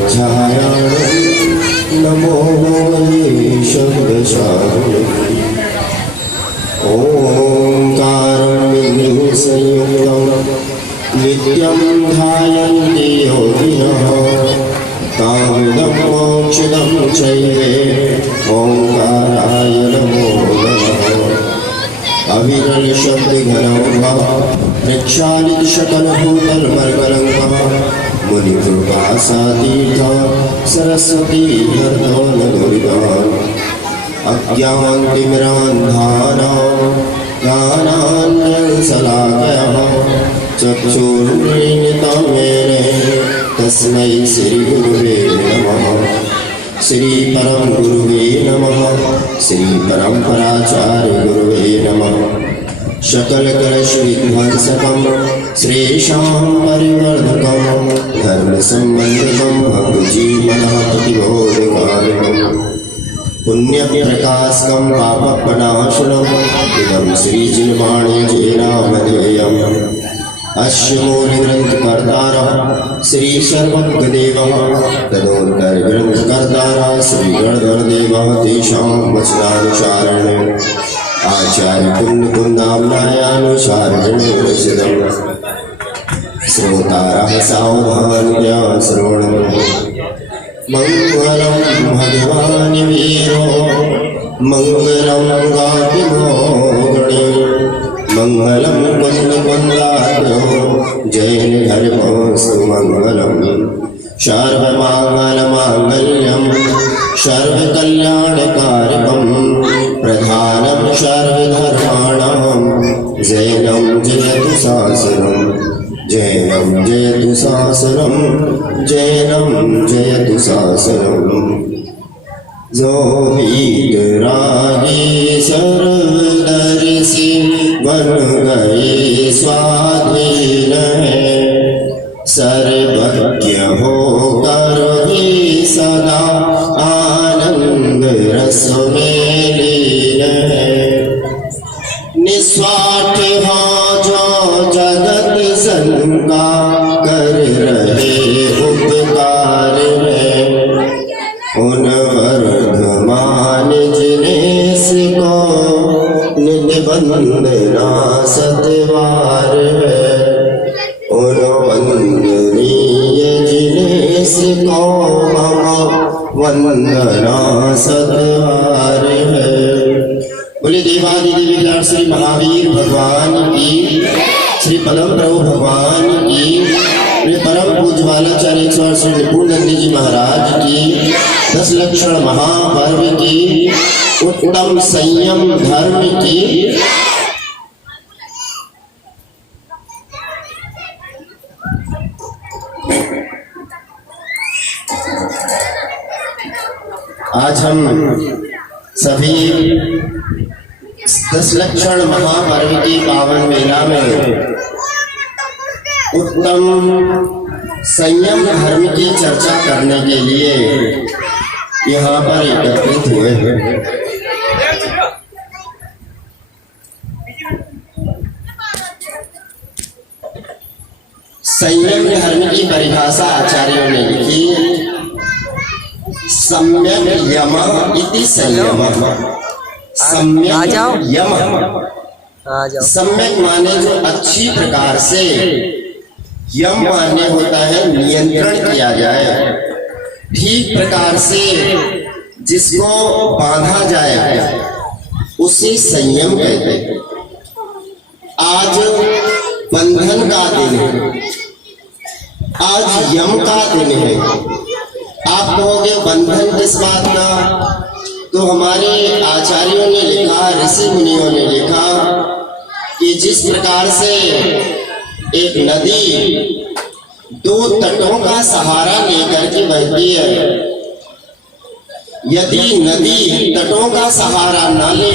वाञ्छायां नमो शब्दशारुणम् ओंकारं बिन्दुसंयुक्तं नित्यं ध्यायन्ति योगिनः तामिदं मोक्षदं चैवे ओंकाराय नमो नमः अविरल शब्दघनं वा प्रक्षालित शकलभूतलमर्गलङ्कः मुनिकृपासातीर्थ सरस्वती हरतो न दुर्गान् अज्ञानतिमिरान्धानां ज्ञानाञ्जनशलाकया चक्षुरुन्मीलितं येन तस्मै श्रीगुरुवे नमः। श्री परम गुरुवे नमः। श्री परम्पराचार्य गुरुवे नमः। सकल कलश विध्वंसकं श्रेषां परिवर्धकं धर्म संबंधकं भक्तजीवनः प्रतिबोधकारिणम् पुण्य प्रकाशकं पापप्रणाशनम् इदं श्रीजिनवाणिजेनामधेयम् अस्य मूलग्रन्थकर्तारः श्री सर्वज्ञदेवः तदोत्तरग्रन्थकर्तारः श्री गणधरदेवः तेषां वचनानुसारेण आचार्य कुन्दकुन्दाम्नायानुसारेण रचितम् श्रोतारः सावधानतया श्रवणम् मंगलं भगवान् वीरो मंगलं गातिमोगणे मंगलं कुन्दकुन्दार्यो जैन धर्मोऽस्तु मंगलम् सर्वमाङ्गलमाङ्गल्यं सर्वकल्याणकारकं प्रधानं सर्वधर्माणां जैनं जयतु शासनम् जैनं जयतु शासनं जैनं जयतु शासनम् जो वीतरागी सर्वदर्शी बन गए स्वाधीन है सर्वज्ञ होकर भी सदा आनंद रस में लीन है निस्वार्थ हो जो जगत संगा कर रहे उपकार में उन वर्धमान जिनेश को नित्य वंदना सतवार है उन वंदनीय जिनेश को मम वंदना सतवार है। बोले देवादिदेव विराट श्री महावीर भगवान की, श्री परम प्रभु भगवान की, परम पूज्यवालाचार्य 108 श्री निपुणनंदी जी महाराज की, 10 लक्षण महापर्व की, उत्तम संयम धर्म की। आज हम सभी 10 लक्षण महापर्व की पावन मेला में उत्तम संयम धर्म की चर्चा करने के लिए यहाँ पर एकत्रित हुए हैं। संयम धर्म की परिभाषा आचार्यों ने लिखी सम्यक यम इति संयमः। सम्यक यम, सम्यक माने जो अच्छी प्रकार से, यम माने होता है नियंत्रण किया जाए, ठीक प्रकार से जिसको बांधा जाए उसे संयम कहते हैं। आज बंधन का दिन है, आज यम का दिन है। आप कहोगे बंधन किस बात का? तो हमारे आचार्यों ने लिखा, ऋषि मुनियों ने लिखा कि जिस प्रकार से एक नदी 2 तटों का सहारा लेकर के बहती है, यदि नदी तटों का सहारा न ले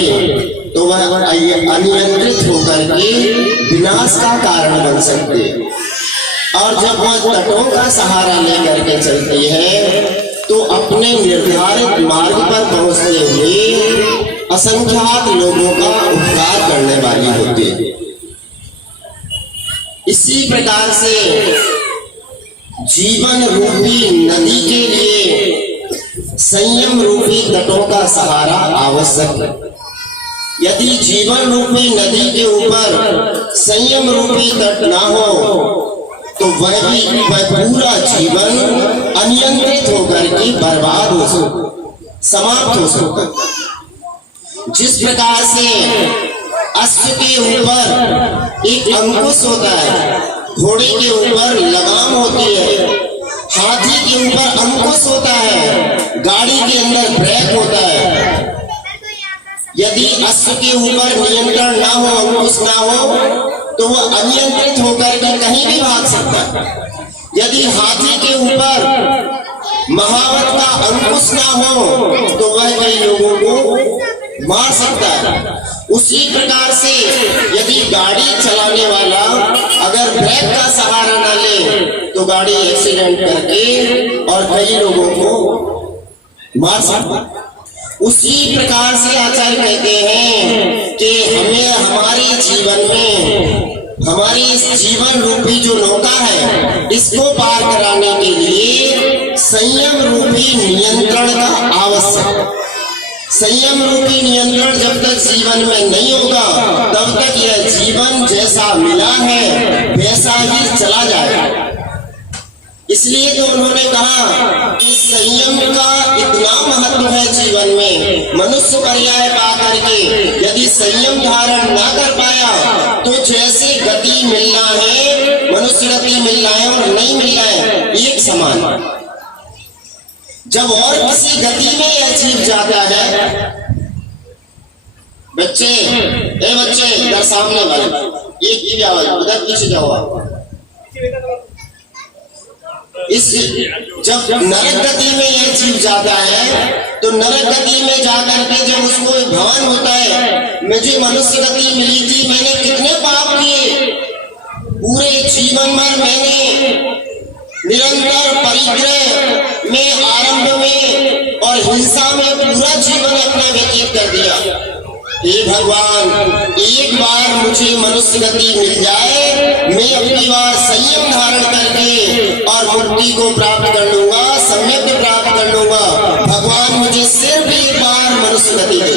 तो वह अनियंत्रित होकर के विनाश का कारण बन सकती है। और जब वह तटों का सहारा लेकर के चलती है तो अपने निर्धारित मार्ग पर पहुंचते हुए असंख्यात लोगों का उपकार करने वाली होती है। इसी प्रकार से जीवन रूपी नदी के लिए संयम रूपी तटों का सहारा आवश्यक है। यदि जीवन रूपी नदी के ऊपर संयम रूपी तट ना हो तो वह पूरा जीवन अनियंत्रित होकर के बर्बाद हो सकता, समाप्त हो सकता। जिस प्रकार से अश्व के ऊपर एक अंकुश होता है, घोड़े के ऊपर लगाम होती है, हाथी के ऊपर अंकुश होता है, गाड़ी के अंदर ब्रेक होता है। यदि अश्व के ऊपर नियंत्रण ना हो, अंकुश ना हो, तो वह अनियंत्रित होकर के कहीं भी भाग सकता है। यदि हाथी के ऊपर महावत का अंकुश ना हो तो वह कई लोगों को मार सकता है। उसी प्रकार से यदि गाड़ी चलाने वाला अगर ब्रेक का सहारा न ले तो गाड़ी एक्सीडेंट करके और कई लोगों को मार सकता है। उसी प्रकार से आचार्य कहते हैं कि हमें हमारे जीवन में हमारी इस जीवन रूपी जो नौका है इसको पार कराने के लिए संयम रूपी नियंत्रण का आवश्यक। संयम रूपी नियंत्रण जब तक जीवन में नहीं होगा तब तक यह जीवन जैसा मिला है वैसा ही चला जाएगा। इसलिए तो उन्होंने कहा कि संयम का इतना महत्व है जीवन में। मनुष्य पर्याय पा करके यदि संयम धारण ना कर पाया तो जैसे गति मिलना है, मनुष्य गति मिलना है और नहीं मिलना है एक समान। जब और किसी गति में यह जीव जाता है, बच्चे इधर सामने वाले एक की आवाज उधर पीछे जाओ आप। इस जब नरक गति में यह जीव जाता है तो नरक गति में जाकर के जब उसको भान होता है मुझे मनुष्य गति मिली थी, मैंने कितने पाप किए, पूरे जीवन भर मैंने निरंतर परिग्रह में, आरंभ में और हिंसा में पूरा जीवन अपना व्यतीत कर दिया। हे भगवान, एक बार मुझे मनुष्य गति मिल जाए, मैं अपनी बार संयम धारण करके और मुक्ति को प्राप्त कर लूंगा, सम्यक प्राप्त कर लूंगा। भगवान मुझे सिर्फ एक बार मनुष्य गति दे,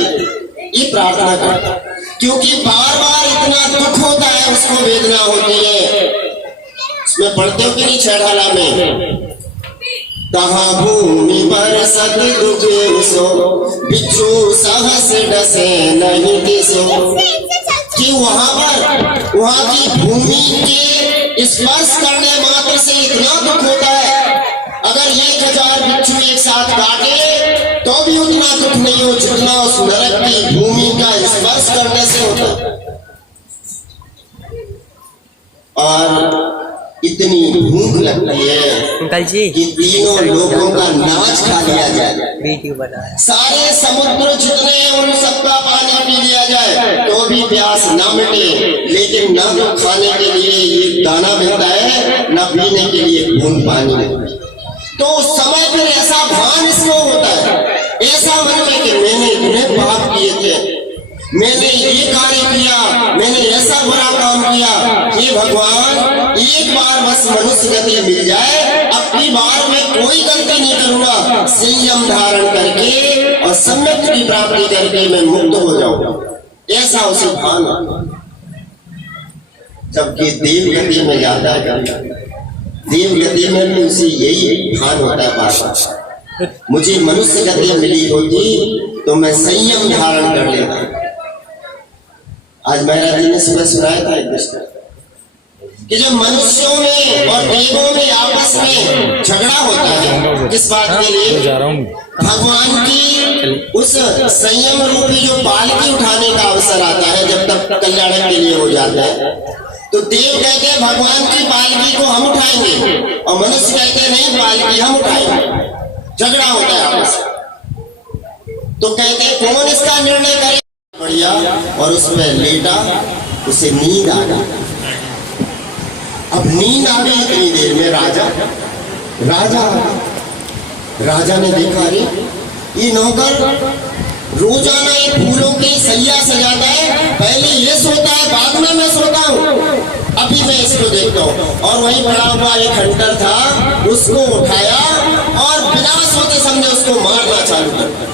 ये प्रार्थना करता। क्योंकि बार बार इतना दुख होता है, उसको वेदना होती है। उसमें पढ़ते हो कि नहीं छेड़ाला में, कहाँ भूमि पर सत दुखे सो बिच्छू सहस डसे नहीं दिसो। कि वहां की भूमि के स्पर्श करने मात्र से इतना दुख होता है। अगर 1000 बिच्छू एक साथ काटे तो भी उतना दुख नहीं हो जितना उस नरक की भूमि का स्पर्श करने से होता। और इतनी भूख लगती है अंकल जी कि तीनों लोगों का नाच खा लिया जाए, वीडियो बनाया, सारे समुद्र जितने हैं उन सबका पानी पी लिया जाए तो भी प्यास ना मिटे। लेकिन न तो खाने के लिए एक दाना मिलता है, न पीने के लिए बूंद पानी मिलता है। तो उस समय फिर ऐसा भान इसको होता है, ऐसा मन में कि मैंने इतने पाप किए थे, मैंने ये कार्य किया, मैंने ऐसा बुरा काम किया। हे भगवान, एक बार बस मनुष्य गति मिल जाए, अपनी बार में कोई गलती नहीं करूंगा, संयम धारण करके और सम्यक की प्राप्ति करके मैं मुक्त हो जाऊंगा। ऐसा उसे भान होता। जबकि देव गति में जाता है, देव गति में भी उसे यही भान होता है, बार मुझे मनुष्य गति मिली होती तो मैं संयम धारण कर लेता। आज महाराज जी ने सुबह सुनाया था एक दृष्टांत कि जब मनुष्यों में और देवों में आपस में झगड़ा होता है, किस बात के लिए? भगवान की उस संयम रूपी जो पालकी उठाने का अवसर आता है, जब तक कल्याणक के लिए हो जाता है, तो देव कहते हैं भगवान की पालकी को हम उठाएंगे और मनुष्य कहते हैं नहीं, पालकी हम उठाएंगे। झगड़ा होता है आपस में। तो कहते हैं कौन इसका निर्णय करे? बढ़िया, और उसमें लेटा, उसे नींद आ गई। अब नींद आ गई इतनी देर में राजा ने देखा, अरे ये नौकर रोजाना ये फूलों की सैया सजाता है, पहले ये सोता है बाद में मैं सोता हूँ। अभी मैं इसको देखता हूँ। और वहीं पड़ा हुआ एक हंटर था, उसको उठाया और बिना सोचे समझे उसको मारना चालू कर दिया।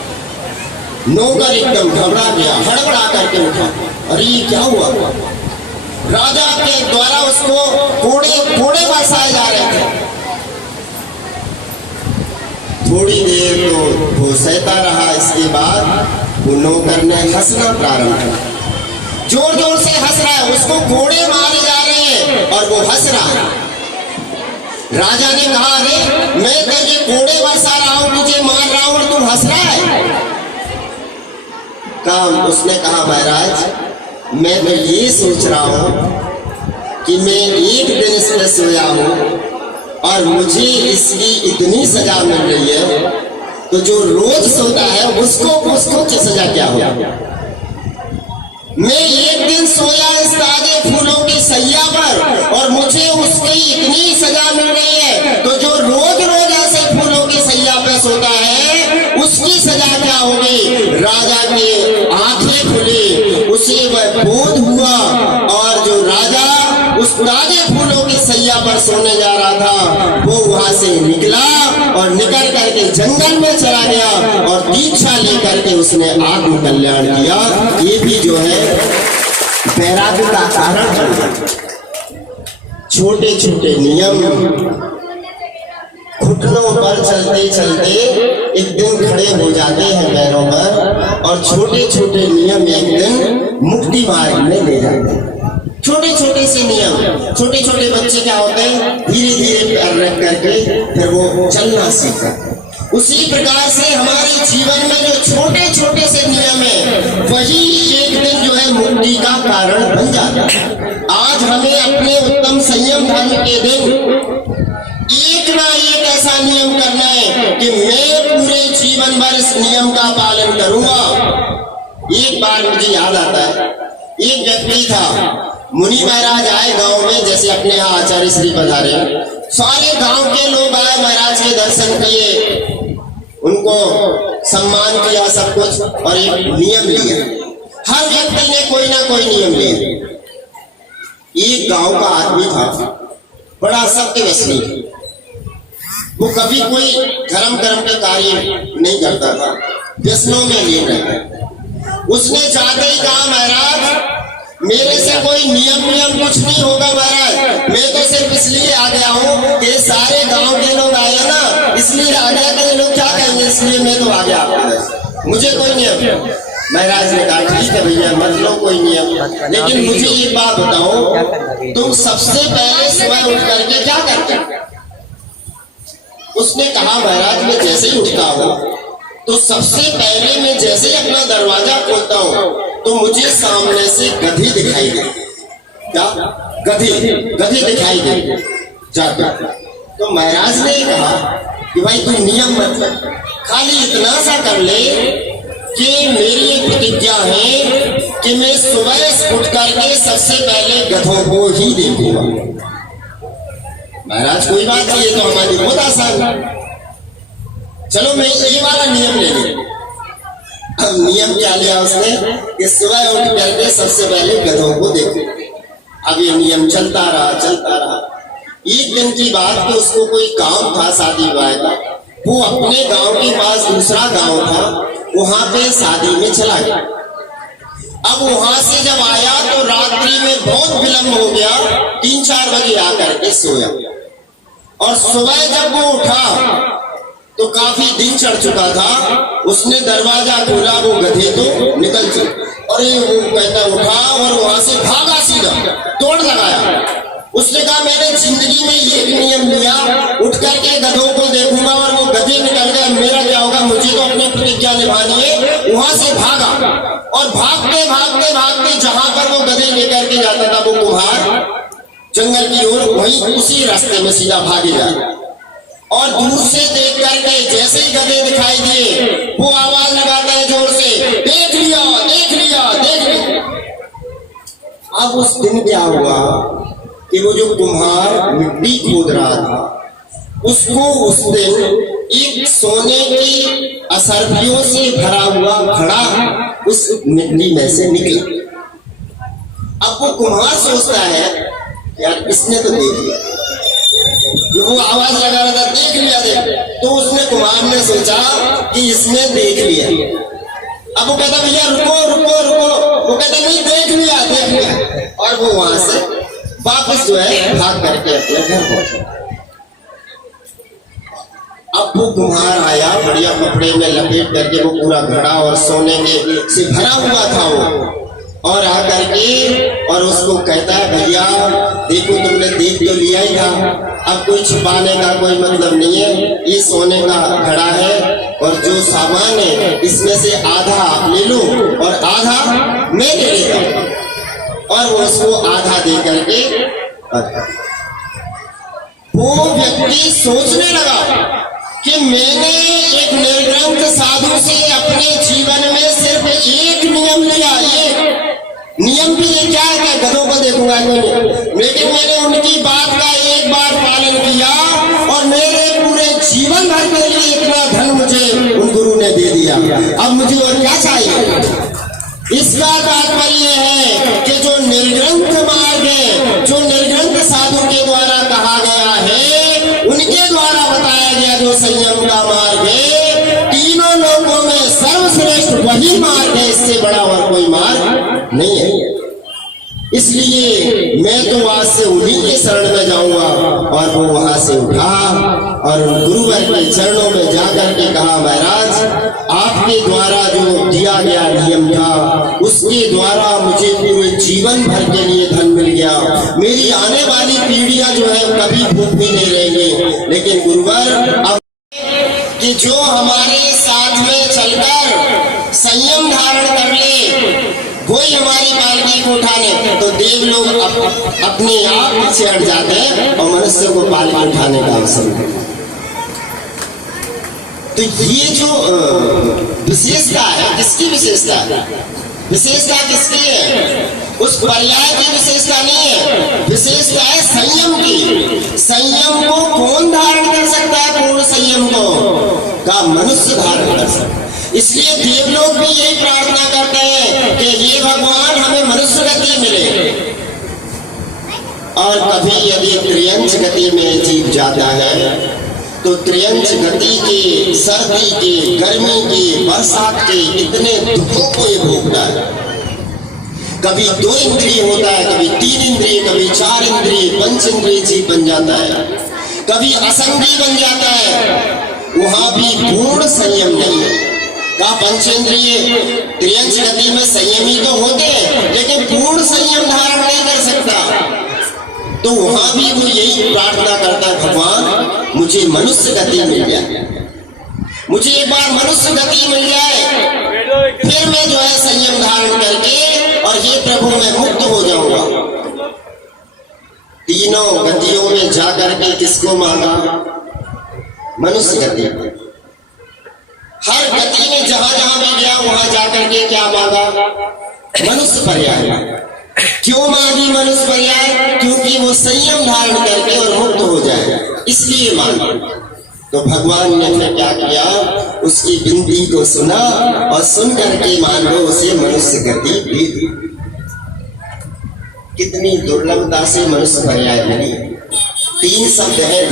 नौकर एकदम घबरा गया, हड़बड़ा करके उठा, अरे ये क्या हुआ? राजा के द्वारा उसको कोड़े बरसाए जा रहे थे। थोड़ी देर तो वो सहता रहा, इसके बाद वो नौकर ने हंसना प्रारंभ किया। जोर जोर से हंस रहा है, उसको कोड़े मारे जा रहे हैं और वो हंस रहा है। राजा ने कहा, अरे मैं तुझे कोड़े बरसा रहा हूं, तुझे मार रहा हूं और तुम हंस रहा है। उसने कहा, महाराज मैं तो ये सोच रहा हूं कि मैं एक दिन इसमें सोया हूं और मुझे इसकी इतनी सजा मिल रही है, तो जो रोज सोता है उसको की सजा क्या होगी? मैं एक दिन सोया इस ताजे फूलों की सैया पर और मुझे उसकी इतनी सजा मिल रही है, तो जो रोज रोज ऐसे फूलों की सैया पे सोता है उसकी सजा क्या होगी? राजा की आंखें खुली, उसे वह बोध हुआ और जो राजा उस ताजे फूलों की सैया पर सोने जा रहा था, वो वहां से निकला और निकल करके जंगल में चला गया और दीक्षा लेकर के उसने आत्म कल्याण किया। ये भी जो है वैराग्य का कारण है। छोटे छोटे नियम, घुटनों पर चलते चलते एक दिन खड़े हो जाते हैं पैरों पर, और छोटे छोटे नियम एक दिन मुक्ति मार्ग में ले जाते हैं। छोटे छोटे से नियम, छोटे छोटे बच्चे क्या होते हैं, धीरे धीरे पैर रख करके फिर वो चलना सीखते हैं। उसी प्रकार से हमारे जीवन में जो छोटे छोटे से नियम है, वही एक दिन जो है मुक्ति का कारण बन जाता है। आज हमें अपने उत्तम संयम धर्म के दिन एक ना एक ऐसा नियम करना है कि मैं पूरे जीवन भर इस नियम का पालन करूंगा। एक बार मुझे याद आता है, एक व्यक्ति था, मुनि महाराज आए गांव में, जैसे अपने यहाँ आचार्य श्री पधारे, सारे गांव के लोग आए, महाराज के दर्शन किए, उनको सम्मान किया सब कुछ, और एक नियम लिया। हर व्यक्ति ने कोई ना कोई नियम लिया। एक गांव का आदमी था, बड़ा सत्यव्यसनी, वो कभी कोई धर्म के कार्य नहीं करता था, व्यसनों में लीन रहता। उसने जाते ही कहा, महाराज मेरे से कोई नियम कुछ नहीं होगा महाराज, मैं तो सिर्फ इसलिए आ गया हूँ कि सारे गांव के लोग आए ना, इसलिए आ गया कि लोग क्या कहेंगे, इसलिए मैं तो आ गया, मुझे कोई नियम। महाराज ने कहा, ठीक है भैया मत लो कोई नियम, लेकिन मुझे ये बात बताओ, तुम सबसे पहले सुबह उठ करके क्या करते? उसने कहा, महाराज मैं जैसे ही उठता हूँ तो सबसे पहले मैं जैसे ही अपना दरवाजा खोलता हूँ तो मुझे सामने से गधी दिखाई दे। क्या? गधी दिखाई दे जाता। तो महाराज ने कहा कि भाई तू नियम मत कर, खाली इतना सा कर ले कि मेरी एक प्रतिज्ञा है कि मैं सुबह उठ करके सबसे पहले गधों को ही देखूंगा। महाराज कोई बात नहीं, ये तो हमारी बहुत आसान है, चलो मैं ये वाला नियम ले लूं। अब नियम क्या लिया उसने कि सुबह उठ करके सबसे पहले गधों को देखो। अब ये नियम चलता रहा। एक दिन की बात कि उसको कोई काम था शादी विवाह का, वो अपने गांव के पास दूसरा गांव था, वहां पे शादी में चला गया। अब वहां से जब आया तो रात्रि में बहुत विलंब हो गया, 3-4 बजे आकर के सोया, और सुबह जब वो उठा तो काफी दिन चढ़ चुका था। उसने दरवाजा खोला, वो गधे तो निकल चुके, और वो कहता उठा और वहां से भागा, सीधा दौड़ लगाया। उसने कहा मैंने जिंदगी में ये नियम लिया, उठ करके गधों को देखूंगा, और वो गधे निकल गए, मेरा क्या होगा, मुझे तो अपनी प्रतिज्ञा निभानी है। वहां से भागा, और भागते जहां पर वो गधे लेकर के जाता था, वो कुम्हार जंगल की ओर, वहीं उसी रास्ते में सीधा भागे जाए। और दूर से देख करके जैसे ही गधे दिखाई दिए, वो आवाज लगाता है जोर से, देख लिया। अब उस दिन क्या हुआ कि वो जो कुम्हार मिट्टी खोद रहा था, उसको उस दिन एक सोने की असरफियों से भरा हुआ घड़ा उस मिट्टी में से निकला। अब वो कुम्हार सोचता है यार इसने तो देख लिया, जो वो आवाज लगा रहा था देख लिया देख, तो उसने कुमार ने सोचा कि इसने देख लिया। अब वो कहता भैया रुको रुको रुको, वो कहता नहीं देख लिया, और वो वहां से वापस जो है भाग करके अपने घर पहुंचा। अब वो कुम्हार आया बढ़िया कपड़े में लपेट करके, वो पूरा घड़ा और सोने के से भरा हुआ था वो, और आकर के और उसको कहता है भैया देखो तुमने देख तो लिया ही था, अब कोई छुपाने का कोई मतलब नहीं है, ये सोने का घड़ा है और जो सामान है इसमें से आधा आप ले लो और आधा मैं ले लेता हूं। और वो उसको आधा दे करके वो व्यक्ति सोचने लगा कि मैंने एक निर्ग्रंथ साधु से अपने जीवन में सिर्फ एक नियम लिया, एक नियम भी ये क्या है, गधों को देखूंगा लेकिन मैंने उनकी बात का एक बार पालन किया और मेरे पूरे जीवन भर के लिए इतना धन मुझे उन गुरु ने दे दिया, अब मुझे और क्या चाहिए। इसका तात्पर्य है कि जो निर्ग्रंथ मार्ग है, जो निर्ग्रंथ साधु के द्वारा कहा गया है, उनके द्वारा बताया गया जो संयम का मार्ग है, तीनों लोगों में सर्वश्रेष्ठ वही मार्ग है, इससे बड़ा और कोई मार्ग नहीं है। इसलिए मैं तो आज से उन्हीं के शरण में जाऊंगा। और वो वहां से उठा और गुरुवर के चरणों में जाकर के कहा महाराज आपके द्वारा जो दिया गया नियम था उसके द्वारा मुझे पूरे जीवन भर के लिए धन मिल गया, मेरी आने वाली पीढ़ियां जो है कभी भूख भी नहीं रहेंगी। लेकिन गुरुवर अब कि जो हमारे साथ में चलकर संयम धारण कर ले वही हमारी पालकी को उठाने, तो देव लोग अपने आप पीछे हट जाते हैं और मनुष्य को पालकी उठाने का अवसर मिलता है। तो ये जो विशेषता है, किसकी विशेषता है? विशेषता किसकी है? उस पर्याय की विशेषता नहीं है, विशेषता है संयम की। संयम को कौन धारण कर सकता है? पूर्ण संयम को का मनुष्य धारण कर सकता है। इसलिए देवलोग भी यही प्रार्थना करते हैं कि ये भगवान हमें मनुष्य गति मिले। और कभी यदि त्रियंच गति में जीव जाता है तो त्रियंच गति के, सर्दी के, गर्मी के, बरसात के इतने दुखों को ये भोगता है। कभी 2 इंद्रिय होता है, कभी 3 इंद्रिय, कभी 4 इंद्रिय, 5 इंद्रिय जीव बन जाता है, कभी असंगी बन जाता है। वहां भी पूर्ण संयम नहीं है। का पंचेंद्रिय त्रियंच गति में संयमी तो होते हैं लेकिन पूर्ण संयम धारण नहीं कर सकता। तो वहां भी वो यही प्रार्थना करता है भगवान मुझे मनुष्य गति मिल जाए, मुझे एक बार मनुष्य गति मिल जाए, फिर मैं जो है संयम धारण करके और ये प्रभु मैं मुक्त हो जाऊंगा। तीनों गतियों में जाकर के किसको मांगा? मनुष्य गति। हर गति में जहां जहां भी गया वहां जाकर के क्या मांगा? मनुष्य पर्याय। क्यों मांगी मनुष्य पर्याय? क्योंकि वो संयम धारण करके और मुक्त हो जाए, इसलिए मांगी। तो भगवान ने फिर क्या किया? उसकी विनती को सुना और सुन करके मान लो उसे मनुष्य गति दे दी। कितनी दुर्लभता से मनुष्य पर्याय मिली। 3 शब्द है,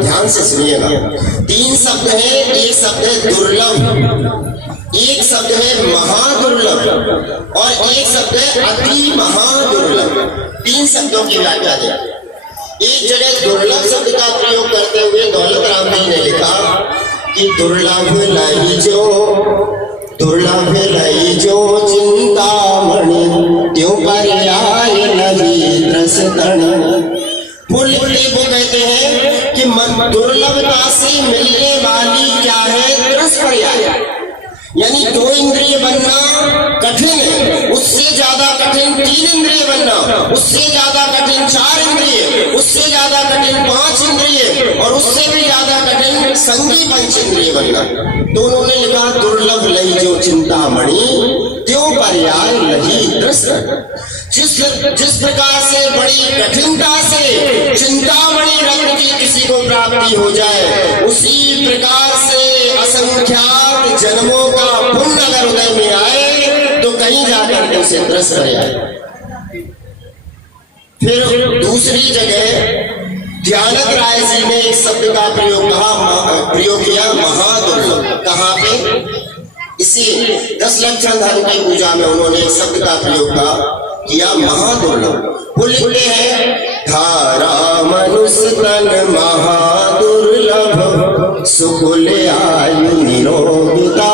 ध्यान से सुनिएगा। 3 शब्द है, एक शब्द है दुर्लभ, एक शब्द है महादुर्लभ और एक शब्द है अति महादुर्लभ। 3 शब्दों की व्याख्या है। एक जगह दुर्लभ शब्द का प्रयोग करते हुए दौलत राम जी ने लिखा कि दुर्लभ लई जो चिंतामणि त्यों पर्याय नहीं त्रसतन। वो कहते हैं कि दुर्लभता से मिलने वाली क्या है? त्रस पर्याय। यानी 2 इंद्रिय बनना कठिन है, उससे ज्यादा कठिन 3 इंद्रिय बनना, उससे ज्यादा कठिन 4 इंद्रिय, उससे ज्यादा कठिन 5 इंद्रिय और उससे भी ज्यादा कठिन संगी 5 इंद्रिय बनना। तो उन्होंने लिखा दुर्लभ लई जो चिंतामणि त्यों पर्याय नहीं दृष्ट। जिस प्रकार से बड़ी कठिनता से चिंतामणि रत्न की किसी को प्राप्ति हो जाए, उसी प्रकार से असंख्यात जन्मों का पुण्य अगर उदय में आए तो कहीं जाकर के उसे दृष्ट रहे। फिर दूसरी जगह ध्यानक राय जी ने एक शब्द का प्रयोग किया, महादुर्लभ। कहाँ पे? इसी 10 लक्षण धर्म की पूजा में उन्होंने एक शब्द का प्रयोग किया, महादुर्लभ। वो लिखते हैं, धारा मनुष्य तन महादुर्लभ, सुकुल आयु निरोगता,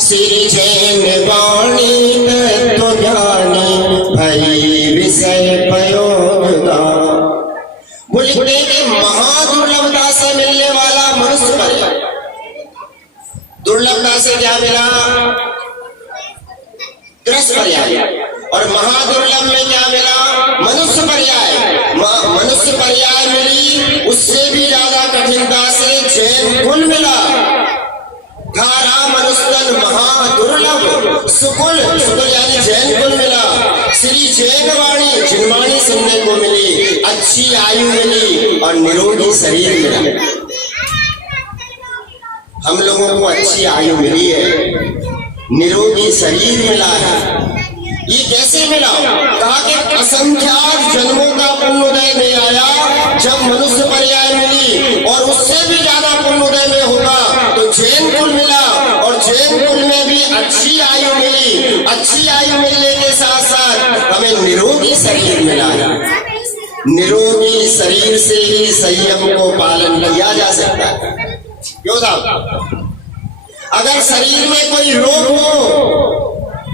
श्री जैन वाणी तत्व ज्ञानी, भई विषय पयोगता। वो लिखते हैं कि महादुर्लभता से मिलने वाला मनुष्य पर्याय। दुर्लभता से क्या मिला? कृष्ण पर्याय। और महादुर्लभ में क्या मिला? मनुष्य पर्याय। मनुष्य पर्याय मिली, उससे भी ज्यादा कठिनता से जैन कुल मिला। धारा मनुष्यन महादुर्लभ, सुकुल यानी जैन कुल मिला, श्री जैन वाणी जिनवाणी सुनने को मिली, अच्छी आयु मिली और निरोगी शरीर मिला। हम लोगों को अच्छी आयु मिली है, निरोगी शरीर मिला है। ये कैसे मिला? कहा कि असंख्यात जन्मों का पुण्योदय में आया, जब मनुष्य पर्याय मिली, और उससे भी ज्यादा पुण्योदय में होगा तो जैन कुल मिला, और जैन कुल में भी अच्छी आयु मिली। अच्छी आयु मिलने के साथ साथ हमें निरोगी शरीर मिला है। निरोगी शरीर से ही संयम को पालन किया जा सकता है। क्यों साहब? अगर शरीर में कोई रोग हो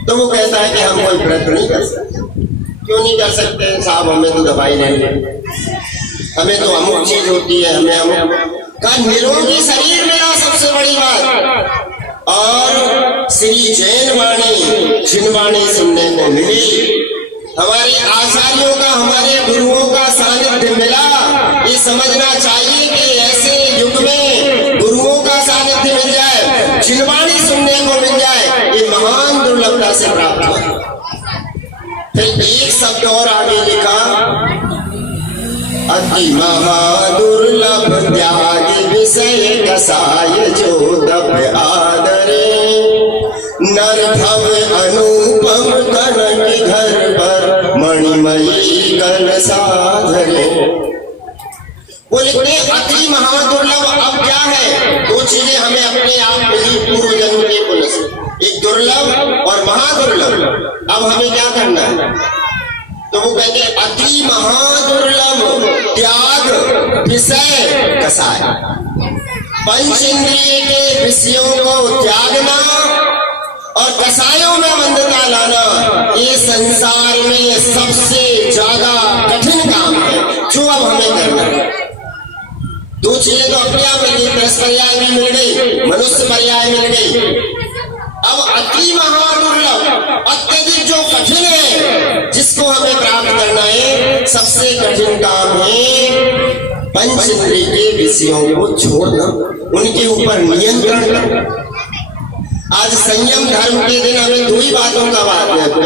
तो वो कहता है कि हम कोई व्रत नहीं कर सकते। क्यों नहीं कर सकते साहब? हमें तो दवाई लेनी, हमें तो अमुक चीज होती है, हमें अमुक का। निरोगी शरीर मेरा सबसे बड़ी बात। और श्री जैन वाणी जिनवाणी सुनने को मिली, हमारे आचार्यों का, हमारे गुरुओं का सानिध्य मिला। ये समझना चाहिए कि ऐसे युग में गुरुओं का सानिध्य मिल जाए, जिनवाणी सुनने को मिल जाए, ये महान दुर्लभता से प्राप्त हुआ। फिर एक शब्द और आगे लिखा, अति महादुर्लभ त्याग विषय कसाय, जो तप आदरे, नर भव अनुपम कनक घर पर, मणिमयी कल साधरे। वो लिखते अति महादुर्लभ। अब क्या है? दो चीजें हमें अपने आप मिली पूर्व जन्म के पुण्य से, एक दुर्लभ और महादुर्लभ। अब हमें क्या करना है? तो वो कहते अति महादुर्लभ त्याग विषय कसाय। पंच इंद्रिय के विषयों को त्यागना और कसायों में मंदता लाना, ये संसार में सबसे ज्यादा कठिन काम है, जो अब हमें करना है। दो चीजें तो अपने आप मिल गई, कृष्ण पर्याय भी मिल गई, मनुष्य पर्याय मिल गई। अब अति महादुर्लभ, अत्यधिक जो कठिन है, जिसको हमें प्राप्त करना है, सबसे कठिन काम है पंच इंद्रिय के विषयों को छोड़ना, उनके ऊपर नियंत्रण करना। आज संयम धर्म के दिन हमें दो ही बातों का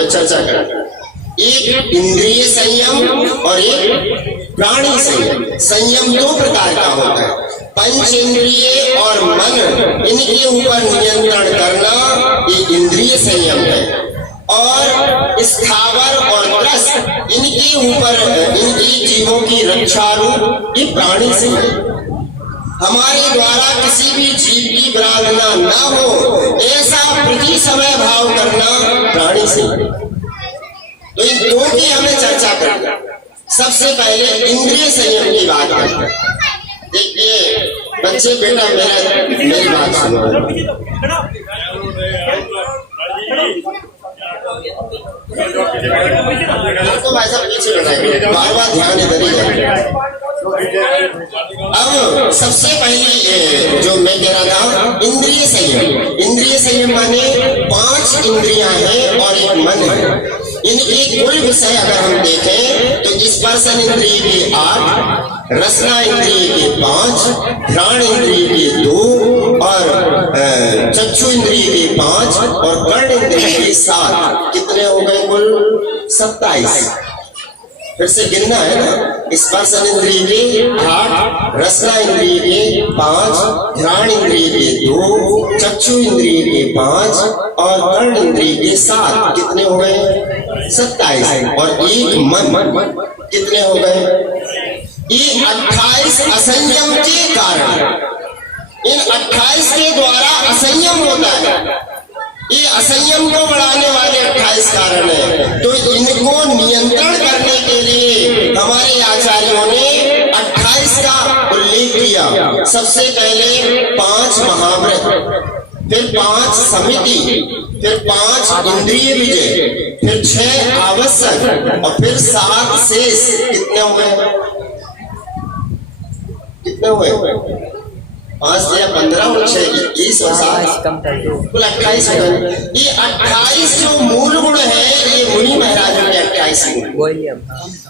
चर्चा करना, एक इंद्रिय संयम और एक प्राणी संयम। संयम दो प्रकार का होता है, पंच इंद्रिय और मन, इनके ऊपर नियंत्रण करना ये इंद्रिय संयम है। और स्थावर और त्रस्त, इनके ऊपर, इनकी जीवों की रक्षा रूप ये प्राणी संयम। हमारे द्वारा किसी भी जीव की विराधना ना हो, ऐसा प्रति समय भाव करना प्राणी संयम। तो इन दो की हमें चर्चा करना। सबसे पहले इंद्रिय संयम की बात करते हैं। देखिए बच्चे, बेटा मेरी बात सुनो। तो भाई साहब पीछे बैठाएंगे, बार बार ध्यान इधर ही है। अब सबसे पहले जो मैं कह रहा था, इंद्रिय संयम। इंद्रिय संयम माने 5 इंद्रियां हैं और एक मन है। इनके कुल विषय अगर हम देखें तो स्पर्शन इंद्रिय के 8, रसना इंद्रिय के 5, घ्राण इंद्रिय के 2 और चक्षु इंद्रिय के 5 और कर्ण इंद्रिय के 7। कितने हो गए कुल? 27। फिर से गिनना है ना। स्पर्शन इंद्रिय के 8, रसना इंद्रिय के 5, घ्राण इंद्रिय के 2, चक्षु इंद्रिय के 5 और कर्ण इंद्रिय के 7। कितने हो गए? 27 और एक मन, कितने हो गए? ये 28 असंयम के कारण, इन 28 के द्वारा असंयम होता है। ये असंयम को बढ़ाने वाले 28 कारण है। तो इनको नियंत्रण करने के लिए हमारे आचार्यों ने 28 का उल्लेख किया। सबसे पहले 5 महाव्रत, फिर 5 समिति, फिर 5 इंद्रिय विजय, फिर 6 आवश्यक और फिर 7 शेष। कितने हुए? कितने हुए? 5 से 15 और 6 21 और 7 कुल 28 हो गए। ये 28 जो मूल गुण है ये मुनि महाराजों के 28 गुण।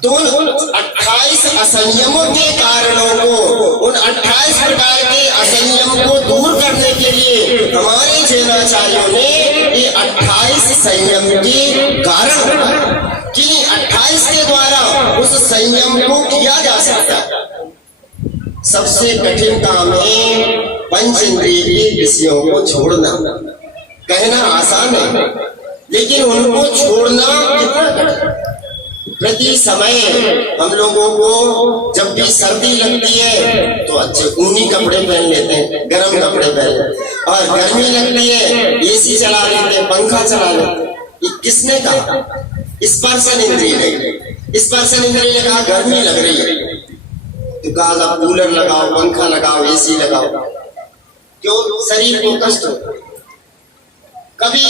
तो उन 28 असंयमों के कारणों को, उन 28 प्रकार के असंयम को दूर करने के लिए हमारे जैनाचार्यों ने ये 28 संयम के कारण बताए कि 28 के द्वारा उस संयम को किया जा सकता है। सबसे कठिन काम है पंच इंद्रिय के विषयों को छोड़ना। कहना आसान है लेकिन उनको छोड़ना कितना कठिन। प्रति समय हम लोगों को जब भी सर्दी लगती है तो अच्छे ऊनी कपड़े पहन लेते हैं, गर्म कपड़े पहन लेते हैं, और गर्मी लगती है एसी चला लेते हैं, पंखा चला लेते हैं। ये किसने कहा? स्पर्शन इंद्रिय ने। स्पर्शन इंद्रिय ने कहा गर्मी लग रही है तो कहा कूलर लगाओ, पंखा लगाओ, एसी लगाओ, क्यों? शरीर को कष्ट हो। कभी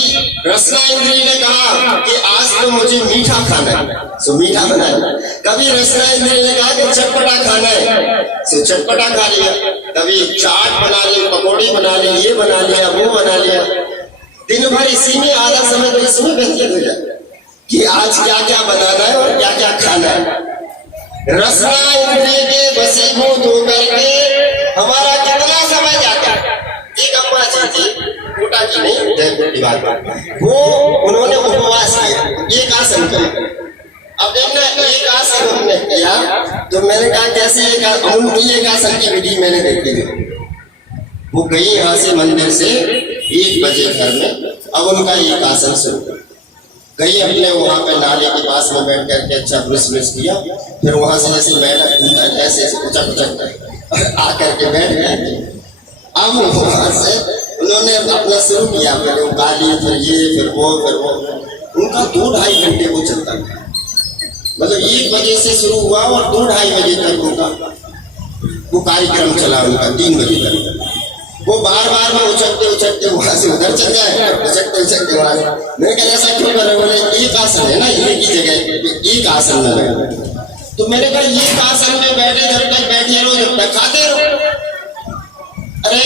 रसना इंद्रिय ने कहा कि आज तो मुझे मीठा खाना है, सो मीठा बनाया। कभी रसना इंद्रिय ने कहा कि चटपटा खाना है, सो चटपटा खा लिया। कभी चाट बना ली, पकौड़ी बना ली, ये बना लिया, वो बना लिया। दिन भर इसी में, आधा समय तो इसमें व्यतीत हो जाए कि आज क्या क्या बनाना है और क्या क्या खाना है। रसना इंद्रिय के वशीभूत होकर के हमारा कितना समय जाता है। एक अम्मा जी थी, कोटा की नहीं, जयपुर की बात, वो उन्होंने उपवास किया, एक आसन किया। अब देखना, एक आसन उन्होंने किया तो मैंने कहा कैसे उनकी एक आसन की विधि मैंने देखी थी। वो गई यहाँ से मंदिर से 1 बजे घर में, अब उनका एक आसन शुरू गई, अपने वहां पे नाले के पास में बैठ करके अच्छा ब्रश किया, फिर वहां से जैसे बैठा ऐसे उचक उचक आकर के बैठ गए। अब वहां से उन्होंने अपना शुरू किया, पहले वो गाली, फिर ये, फिर वो। उनका 2-2.5 घंटे को चलता था, मतलब 1 बजे से शुरू हुआ और 2-2.5 बजे तक उनका वो कार्यक्रम चला, उनका 3 बजे तक। वो बार में उछकते उछकते वहां से उधर चल जाए, उछकते उछकते वहां। मैंने कहा ऐसा क्यों कर रहे? बोले एक आसन है ना, एक ही जगह एक आसन में बैठे। तो मैंने कहा एक आसन में बैठे जब तक बैठे रहो, जब तक खाते रहो। अरे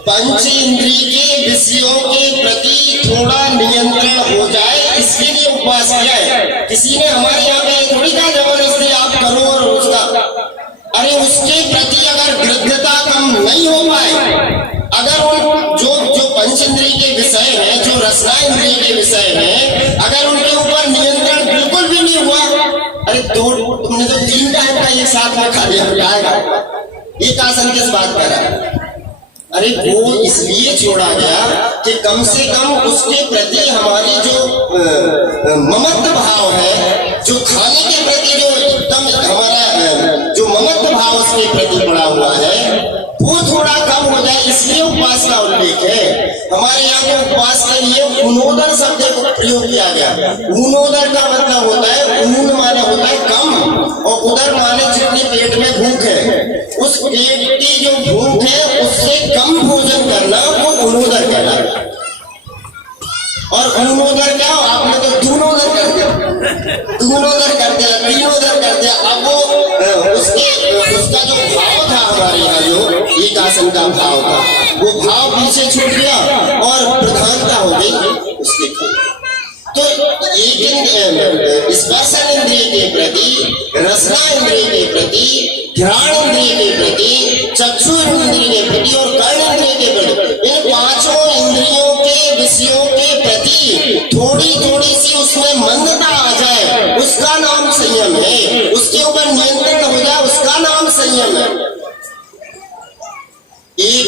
पंच इंद्रिय के विषयों के प्रति थोड़ा नियंत्रण हो जाए, इसके लिए उपवास किया है। किसी ने हमारे यहाँ पे थोड़ी कहा जबरदस्ती आप करो और उसका, अरे उसके प्रति अगर गृद्धता कम नहीं हो पाए, अगर उन जो पंच इंद्रिय के विषय हैं, जो रसना इंद्रिय के विषय हैं, अगर उनके ऊपर नियंत्रण बिल्कुल भी नहीं हुआ, अरे तुमने तो 3 टाइम का एक साथ में खा लिया, एक आसन किस बात का रहा? अरे वो इसलिए छोड़ा गया कि कम से कम उसके प्रति हमारी जो ममत्व भाव है, जो खाने के प्रति जो एकदम हमारा जो ममत्व भाव उसके प्रति पड़ा हुआ है, वो थोड़ा कम हो जाए, इसलिए उपवास का उल्लेख है। हमारे यहाँ पे उपवास के लिए ऊनोदर शब्द को प्रयोग किया गया। ऊनोदर का मतलब होता है, ऊन माने होता है कम, और उदर माने जितनी पेट में भूख है, उस पेट की जो भूख है उससे कम भोजन करना वो ऊनोदर कहलाता है। और ऊनोदर क्या, आपने तो दूनोदर कर दिया, दूनोदर कर दिया, तीनोदर कर दिया। अब वो उसका जो भाव था हमारे यहाँ, जो एक आसन का भाव था, वो भाव पीछे छूट गया और प्रधानता हो गई उसकी। तो एक स्पर्शन इंद्रिय के प्रति, रसना इंद्रिय के प्रति, घ्राण इंद्रिय के प्रति, चक्षु इंद्रिय के प्रति और कर्ण इंद्रिय के प्रति, इन 5 इंद्रियों के विषयों के प्रति थोड़ी थोड़ी सी उसमें मंदता आ जाए, उसका नाम संयम है। उसके ऊपर नियंत्रण हो जाए, उसका नाम संयम है। एक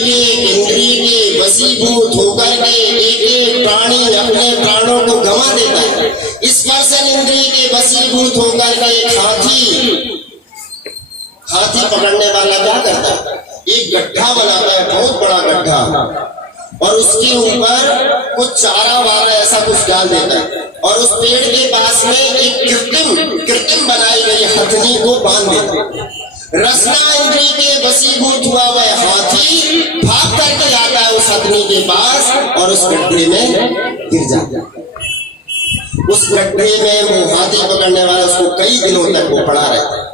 इंद्रिय के वशीभूत होकर के एक प्राणी अपने प्राणों को गंवा देता है। स्पर्शन इंद्रिय वशीभूत होकर के एक हाथी पकड़ने वाला क्या करता है, एक गड्ढा बनाता है, बहुत बड़ा गड्ढा, और उसके ऊपर कुछ चारा वारा ऐसा कुछ डाल देता है, और उस पेड़ के पास में एक कृत्रिम बनाई गई हथनी को बांध देता है। रसना इंद्री के वशीभूत हुआ वह हाथी भाग करके आता है उस हथनी के पास और उस गड्ढे में गिर जाता है। उस गड्ढे में वो हाथी पकड़ने वाला उसको कई दिनों तक वो पड़ा रहता है।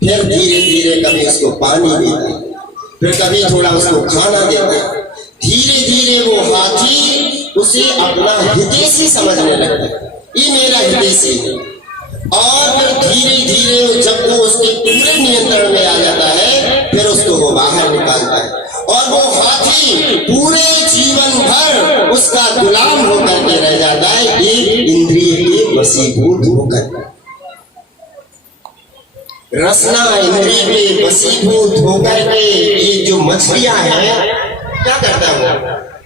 फिर धीरे धीरे कभी उसको पानी देता है, फिर कभी थोड़ा उसको खाना देता है। धीरे धीरे वो हाथी उसे अपना हितैषी समझने लगता है, ये मेरा हितैषी है। और फिर धीरे धीरे जब वो उसके पूरे नियंत्रण में आ जाता है, फिर उसको वो बाहर निकालता है, और वो हाथी पूरे जीवन भर उसका गुलाम होकर के रह जाता है, एक इंद्रिय के वशीभूत होकर। रसना इंद्रिय के वशीभूत होकर के ये जो मछलियां हैं, क्या करता है वो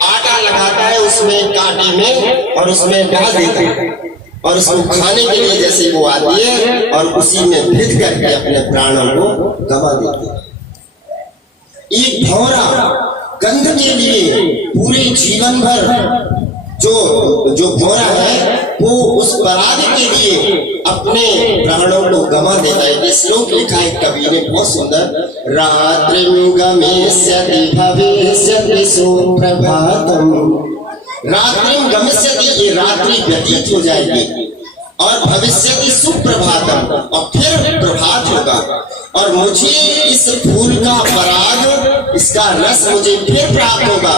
आटा लगाता है उसमें कांटे में और उसमें डाल देता है, और उसको खाने के लिए जैसे वो आती है और उसी में भिद करके अपने प्राणों को गवा देती है। एक भौरा गंध के लिए पूरे जीवन भर जो भौरा है वो उस पराग के लिए अपने प्राणों को गवा देता है। ये श्लोक लिखा है कवि ने बहुत सुंदर, रात्रिं गमिष्यति भविष्यति सुप्रभातम्। रात्रिं गमिष्यति, ये रात्रि व्यतीत हो जाएगी, और भविष्यति सुप्रभातम्, और फिर प्रभात होगा, और मुझे इस फूल का पराग, इसका रस मुझे फिर प्राप्त होगा।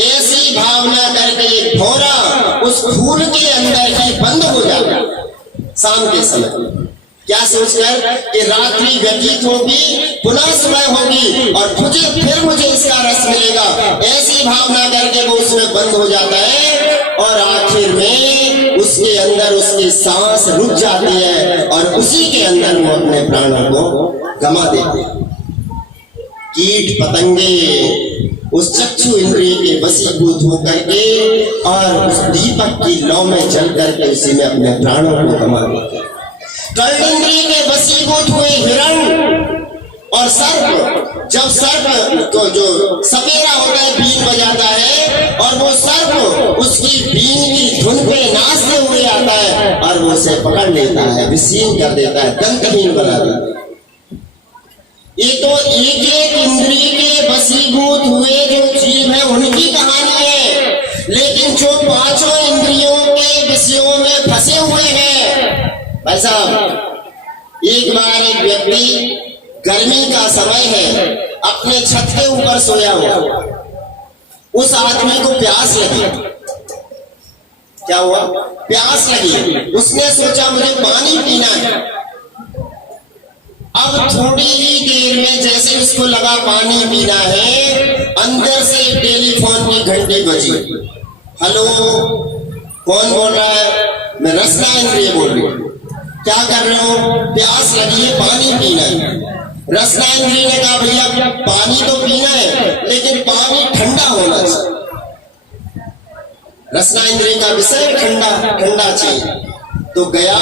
ऐसी भावना करके एक भौरा उस फूल के अंदर ही बंद हो जाता शाम के समय, क्या सोचकर कि रात्रि व्यतीत होगी, पुनः सुबह होगी और फिर मुझे इसका रस मिलेगा। ऐसी भावना करके वो उसमें बंद हो जाता है, और आखिर में उसके अंदर उसकी सांस रुक जाती है, और उसी के अंदर वो अपने प्राणों को गमा देते हैं। कीट पतंगे उस चक्षु इंद्रिय के वशीभूत होकर के और उस दीपक की लौ में जल करके उसी में अपने प्राणों को गमा देते हैं। कर्णेंद्रिय के वशीभूत हुए हिरण और सर्प, जब सर्प को जो सपेरा होता है बीन बजाता है, और वो सर्प उसकी बीन की धुन पे नाचते हुए आता है, और वो उसे पकड़ लेता है, विशीन कर देता है, दंतहीन बना देता है। ये तो एक एक इंद्रिय के वशीभूत हुए जो जीव है उनकी कहानी है, लेकिन जो पांचों इंद्रियों के विषयों में फंसे हुए हैं। भाई साहब, एक बार एक व्यक्ति, गर्मी का समय है, अपने छत के ऊपर सोया हुआ, उस आदमी को प्यास लगी। क्या हुआ? प्यास लगी। उसने सोचा मुझे पानी पीना है। अब थोड़ी ही देर में जैसे उसको लगा पानी पीना है, अंदर से टेलीफोन की घंटी बजी। हेलो, कौन बोल रहा है? मैं रसना इंद्रिय बोल रही हूँ। क्या कर रहे हो? प्यास लगी है, पानी पीना है। रसना इंद्रिय ने कहा भैया पानी तो पीना है, लेकिन पानी ठंडा होना चाहिए। रसना इंद्रिय का विषय ठंडा चाहिए। तो गया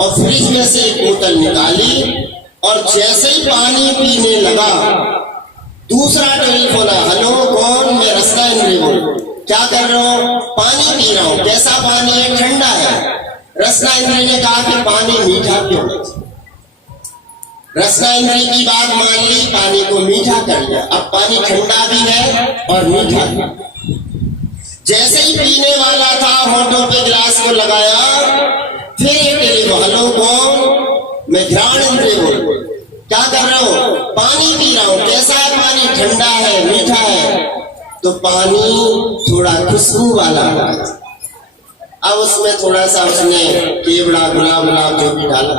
और फ्रिज में से एक बोतल निकाली, और जैसे ही पानी पीने लगा, दूसरा टेलीफोन आया। हेलो, कौन? मैं रसना इंद्रिय बोल रहा हूं। क्या कर रहे हो? पानी पी रहा हूं। कैसा पानी है? ठंडा है। रसना इंद्रिय ने कहा कि पानी मीठा क्यों नहीं? रसना इंद्रिय की बात मान ली, पानी को मीठा कर लिया। अब पानी ठंडा भी है और मीठा भी। जैसे ही पीने वाला था, होठों पे गिलास को लगाया, फिर एक टेलीफोन। हेलो, कौन? मैं घ्राण इंद्रिय बोल रहा हूं। क्या कर रहे हो? पानी पी रहा हूं। कैसा है पानी? ठंडा है, मीठा है। तो पानी थोड़ा खुशबू वाला है। अब उसमें थोड़ा सा उसने केवड़ा, गुलाब जो भी डाला,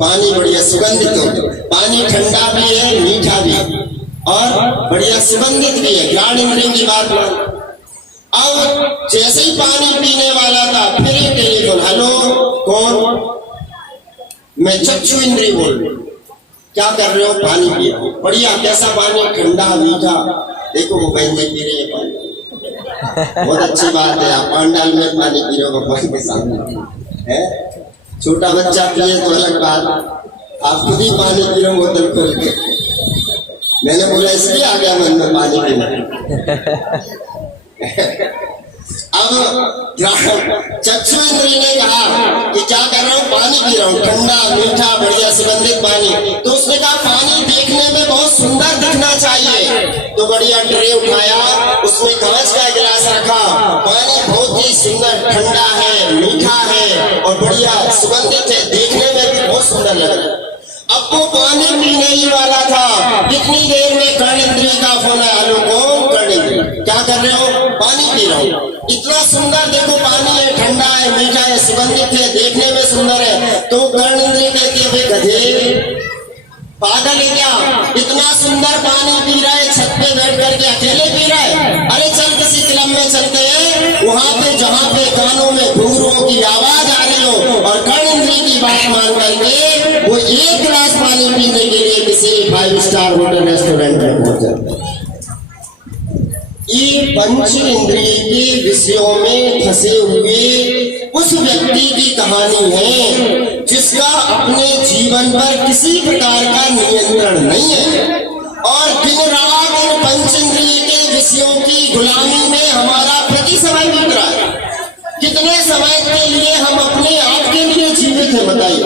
पानी बढ़िया सुगंधित हो। पानी ठंडा भी है, मीठा भी, और बढ़िया सुगंधित भी है। घ्राण इंद्रिय की बात मान। अब जैसे ही पानी पीने वाला था, फिर एक टेलीफोन। हेलो, कौन? मैं चक्षु इंद्रिय बोल रही हूँ। क्या कर रहे हो? पानी पी रहा हूं। बढ़िया। कैसा पानी? ठंडा, मीठा। देखो वो बहन पी रही है पानी। बहुत अच्छी बात है, आप पांडाल में पानी पी रहे हो भगवान के सामने है। छोटा बच्चा पिए तो अलग बात, आप खुद ही पानी पी रहे हो बोतल खोल के। मैंने बोला इसलिए आ गया मन में पानी पीना। अब चक्षु इंद्रिय ने कहा कि क्या कर रहा हूँ, पानी पी रहा हूँ, ठंडा मीठा बढ़िया सुगंधित पानी। तो उसने कहा पानी देखने में बहुत सुंदर दिखना चाहिए, तो बढ़िया ट्रे उठाया, उसमें कांच का गिलास रखा, पानी बहुत ही सुंदर ठंडा है, मीठा है और बढ़िया सुगंधित है, देखने में भी बहुत सुंदर लग रहा है। अब वो पानी पीने ही वाला था, इतनी देर में कर्ण इंद्रिय का फोन आया। हेलो कौन? कर्ण इंद्रिय। क्या कर रहे हो? पानी पी रहा हूँ। इतना सुंदर देखो पानी है, ठंडा है, मीठा है, सुगंधित है, देखने में सुंदर है। तो कर्ण इंद्रिय कहते हैं भाई गधे पागल है क्या, इतना सुंदर पानी पी रहा है, छत पे बैठ करके अकेले पी रहा है। अरे चल किसी क्लब में चलते हैं, वहां पे जहाँ पे कानों में घुंघरुओं की आवाज आ रही हो और कर्ण इंद्रिय की बात मान करके वो एक गिलास पानी पीने के लिए किसी 5 स्टार होटल रेस्टोरेंट में पहुंच जाते हैं। ये पंच इंद्रिय के विषयों में फंसे हुए उस व्यक्ति की कहानी है जिसका अपने जीवन पर किसी प्रकार का नियंत्रण नहीं है और दिन रात इन पंच इंद्रिय के विषयों की गुलामी में हमारा प्रति समय बीत रहा है। कितने समय के लिए हम अपने आप के लिए जीवित हैं बताइए।